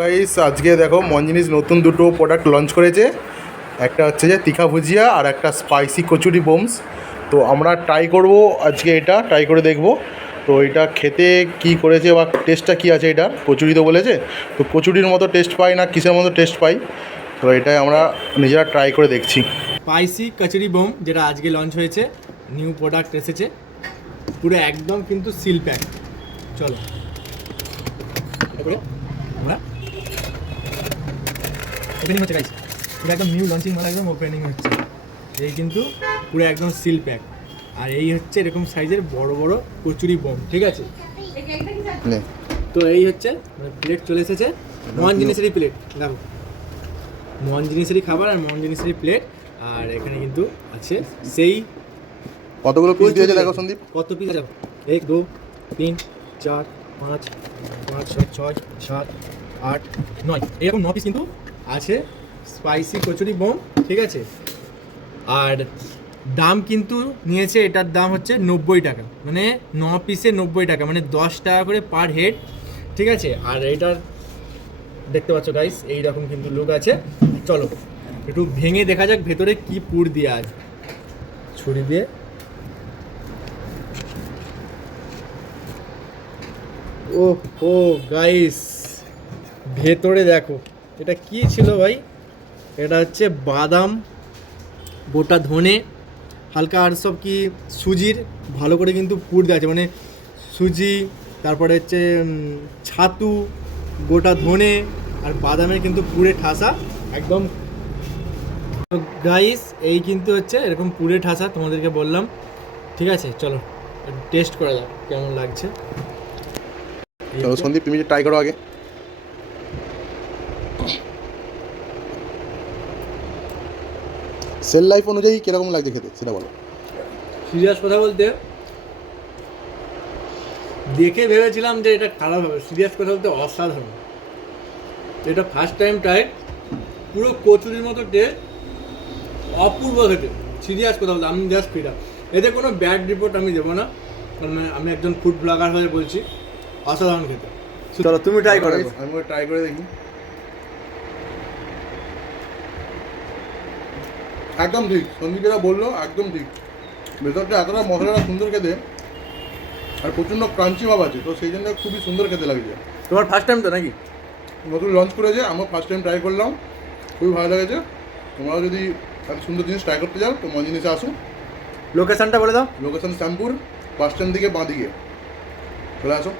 Guys আজকে দেখো Monginis নতুন দুটো প্রোডাক্ট লঞ্চ করেছে। একটা হচ্ছে যে তিখা ভুজিয়া আর একটা স্পাইসি কচুরি বোমস। তো আমরা ট্রাই করব আজকে, এটা ট্রাই করে দেখব। তো এটা খেতে কি করেছে বা টেস্টটা কি আছে, এটা কচুরি তো বলেছে, তো কচুরির মতো টেস্ট পাই না কিসের মতো টেস্ট পাই, তো এটাই আমরা নিজেরা ট্রাই করে দেখছি। স্পাইসি কচুরি বোম যেটা আজকে লঞ্চ হয়েছে, নিউ প্রোডাক্ট এসেছে, পুরো একদম কিন্তু সিল প্যাক। চলো আমরা ওপেনিং হচ্ছে গাইস, পুরো একদম নিউ লঞ্চিং মাল, একদম ওপেনিং হচ্ছে। এই কিন্তু পুরো একদম সিল প্যাক, আর এই হচ্ছে এরকম সাইজের বড় বড় কচুরি বোম, ঠিক আছে? তো এই হচ্ছে প্লেট চলে এসেছে, মহান জিনিসেরই প্লেট, দেখো মহান জিনিসেরই খাবার আর মহান জিনিসেরই প্লেট। আর এখানে কিন্তু আছে সেই কতগুলো পিস দিয়েছে দেখো সন্দীপ, কত পিস আছে, 1 2 3 4 5 5 6 7 8 9, এরকম 9 পিস কিন্তু আছে স্পাইসি কচুরি বোম, ঠিক আছে? আর দাম কিন্তু নিয়েছে, এটার দাম হচ্ছে 90 টাকা, মানে 9 পিসে 90 টাকা, মানে 10 টাকা করে পার হেড, ঠিক আছে? আর এইটার দেখতে পাচ্ছ গাইস, এইরকম কিন্তু লুক আছে। চলো একটু ভেঙে দেখা যাক ভেতরে কি পুর দিয়ে আছে, ছুরি দিয়ে। ও গাইস, ভেতরে দেখো এটা কি ছিল ভাই, এটা হচ্ছে বাদাম, গোটা ধনে, হালকা আর সব কি সুজির ভালো করে কিন্তু পুর দেওয়া আছে, মানে সুজি, তারপরে হচ্ছে ছাতু, গোটা ধনে আর বাদামের কিন্তু পুরে ঠাসা একদম। গাইস এই কিন্তু হচ্ছে এরকম পুরে ঠাসা, তোমাদেরকে বললাম, ঠিক আছে? চলো টেস্ট করা যাক কেমন লাগছে। চলো সন্দীপ তুমি ট্রাই করো আগে। সেল লাইফ অনুযায়ী কিরকম লাগছে খেতে সেটা বলো। সিরিয়াস কথা বলতে, দেখে ভেবেছিলাম যে এটা খারাপ হবে, সিরিয়াস কথা বলতে অসাধারণ। এটা ফার্স্ট টাইম ট্রাই, পুরো কচুরির মতো টেস্ট, অপূর্ব খেতে। সিরিয়াস কথা বলতে আমি জাস্ট ফিরা, এতে কোনো ব্যাড রিপোর্ট আমি দেবো না, কারণ আমি একজন ফুড ব্লগার হয়ে বলছি, অসাধারণ খেতে। চলো তুমি ট্রাই করো। আমি ট্রাই করে দেখি। একদম ঠিক, সন্দীপ যেটা বললো একদম ঠিক। ভেতরটা এতটা মশলাটা সুন্দর খেতে, আর প্রচণ্ড ক্রাঞ্চি ভাব আছে, তো সেই জন্য খুবই সুন্দর খেতে লাগছে। তোমার ফার্স্ট টাইম তো নাকি? নতুন লঞ্চ করেছে, আমরা ফার্স্ট টাইম ট্রাই করলাম, খুবই ভালো লেগেছে। তোমরাও যদি এত সুন্দর জিনিস ট্রাই করতে চাও তো মঞ্জিনিসে আসো। লোকেশনটা বলে দাও। লোকেশন শ্যামপুর বাস স্ট্যান্ড থেকে বাঁ দিকে চলে আসো।